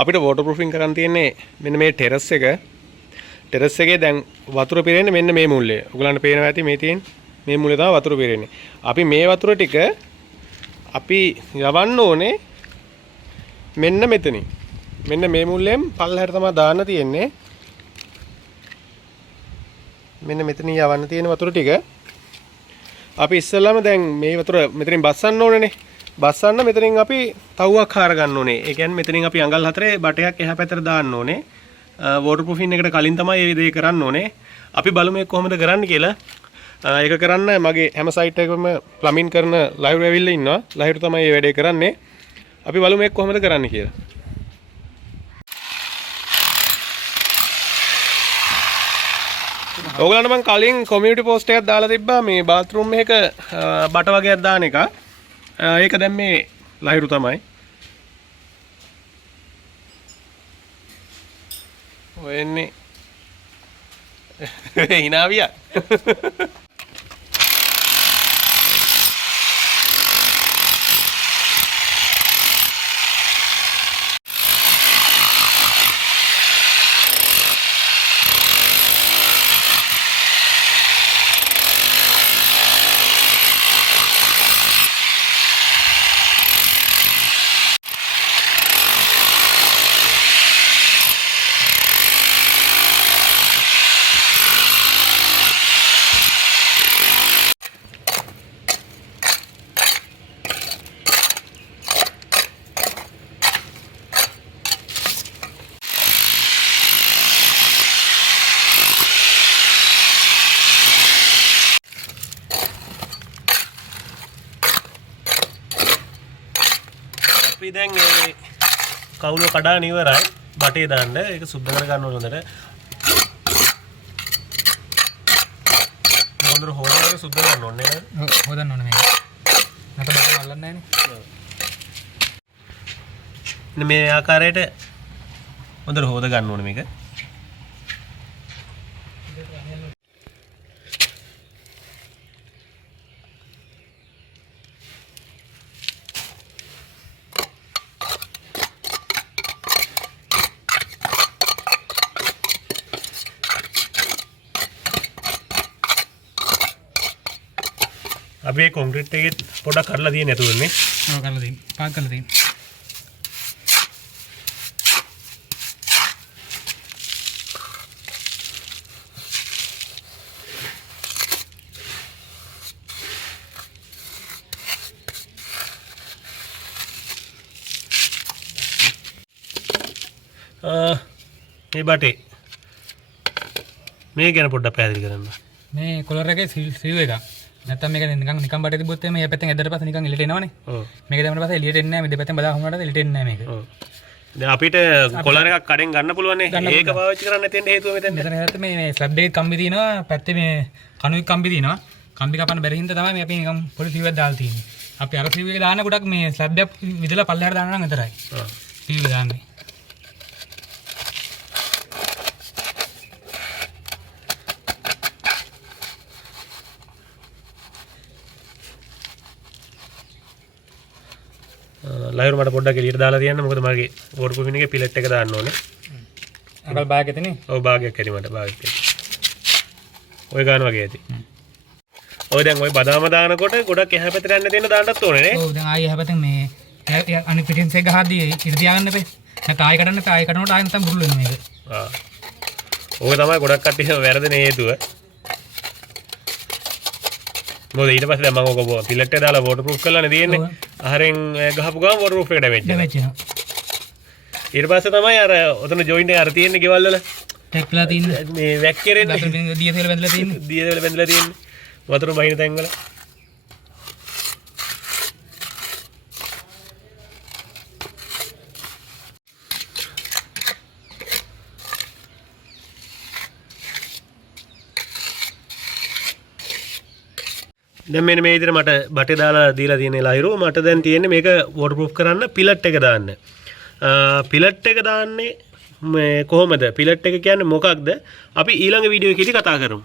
අපිට waterproofing කරන් තියෙන්නේ මෙන්න මේ ටෙරස් එකේ දැන් වතුර පිරෙන්නේ මෙන්න මේ මුල්ලේ. ඔයගලන්ට පේනවා ඇති මේ තියෙන මේ මුල්ලේ තමයි වතුර පිරෙන්නේ. අපි මේ වතුර ටික අපි යවන්න ඕනේ මෙන්න මෙතනින්. මෙන්න මේ මුල්ලෙන් පල්ලෙහාට තමයි දාන්න තියෙන්නේ. මෙන්න මෙතනින් යවන්න තියෙන වතුර ටික අපි ඉස්සෙල්ලාම දැන් මේ වතුර මෙතනින් බස්සන්න ඕනේනේ. බස්සන්න මෙතනින් අපි තව්වක් හාර ගන්න ඕනේ. ඒ කියන්නේ මෙතනින් අපි අඟල් 4 බටයක් එහා පැත්තට දාන්න ඕනේ. waterproofing එකට කලින් තමයි මේ දේ කරන්න ඕනේ. අපි බලමු මේක කොහොමද කරන්න කියලා. ඒක කරන්න මගේ හැම සයිට් එකකම ප්ලම්බින් කරන ලයිව් ඇවිල්ලා ඉන්නවා. ලයිව් තමයි මේ වැඩේ කරන්නේ. අපි බලමු මේක කොහොමද කරන්න කියලා. ඔයගලන්ට මම කලින් community post එකක් දාලා තිබ්බා මේ bathroom එකක බට වගේක් දාන එක. ඒක දැන් මේ ලහිරු තමයි. ඔය එන්නේ හිනාවියා. අපි දැන් මේ කවුල කඩාගෙන ඉවරයි. බටේ දාන්න ඒක සුද්ධ කර ගන්න ඕන හොඳට. හොඳට හොදලා සුද්ධ කරන්න ඕනේ නේද? ඔව් හොදන්න ඕනේ මේක. නැත්නම් බට අල්ලන්නේ නැහනේ. මේ ආකාරයට හොඳට හොද ගන්න ඕනේ මේක. අපි කොන්ක්‍රීට් එකේ පොඩක් කඩලා තියෙන නේතුනේ. ඔව් කඩලා තියෙන. පාක් කරලා තියෙන. මේ බටේ මේ ගැන පොඩ්ඩක් පැහැදිලි කරන්න. මේ කොලර් එකේ සිව් එකක්. නැත්තම් මේක නිකන් බටේ තිබ්බොත් මේ පැත්තෙන් ඇදලා පස්සේ නිකන් එළියට එනවනේ. ඔව්. මේක දැම්මම පස්සේ එළියට එන්නේ නැහැ. මේ දෙපැත්තෙන් බලා හමුනට එළියට එන්නේ නැහැ මේක. ඔව්. දැන් අපිට කොලර් එකක් කඩෙන් ගන්න පුළුවන් නේ. ඒක පාවිච්චි කරන්න නැතෙන් හේතුව මෙතන. මෙතන හැරෙත් මේ ස්ලැබ් එකේ කම්බි තියෙනවා. පැත්තේ මේ කණුවේ කම්බි තියෙනවා. කම්බි කපන්න බැරි හින්දා තමයි මේ අපි නිකන් පොඩි සිව් එකක් දාලා තියෙන්නේ. අපි අර සිව් එක දාන්න ගොඩක් මේ ස්ලැබ් එක විදලා පල්ලෙහාට දාන්න නම් විතරයි. ඔව්. සිව් එක දාන්නේ. ලයිව් මට පොඩ්ඩක් එළියට දාලා තියන්න. මොකද මගේ waterproofing එකේ පිලට් එක දාන්න ඕනේ. අර බෑග් එකේ නේ? ඔව් බෑග් එකක් ඇති මට බෑග් එක. ඔය ගන්න වගේ ඇති. ඔය දැන් ඔය බදාම දානකොට ගොඩක් එහා පැත්තට යන්න තියෙන දාන්නත් ඕනේ නේ? ඔව් දැන් ආයෙ එහා පැත්තෙන් මේ අනිත් පිටින්ස් එක ගහද්දී ඉර තියාගන්න එපේ. නැත්නම් ආයෙ කඩන්න එපා. ආයෙ කඩනකොට ආයෙ නැත්නම් බුරුල් වෙනවා මේක. ආ. ඔය තමයි ගොඩක් කට්ටිය වැරදෙන හේතුව. මොකද ඊට පස්සේ දැන් මම ඔක පිලට් එක දාලා waterproof කරලානේ තියෙන්නේ. අහරෙන් ගහපු ගමන් waterproof එක ඩැමේජ් වෙනවා. ඩැමේජ් වෙනවා. ඊට පස්සේ තමයි අර ඔතන ජොයින්ට් එක අර තියෙන්නේ ගෙවල් වල. ටැක්ලා තියෙන්නේ. මේ වැක් කෙරෙන්නේ. දිය තෙල බැඳලා තියෙන්නේ. දිය තෙල බැඳලා තියෙන්නේ. වතුර බහින තැන් වල. දැන් මෙන්න මේ විදිහට මට බටේ දාලා දීලා තියෙන ලයිරෝ මට දැන් තියෙන්නේ මේක waterproof කරන්න පිලට් එක දාන්න. පිලට් එක දාන්නේ මේ කොහොමද? පිලට් එක කියන්නේ මොකක්ද? අපි ඊළඟ වීඩියෝ එකේදී කතා කරමු.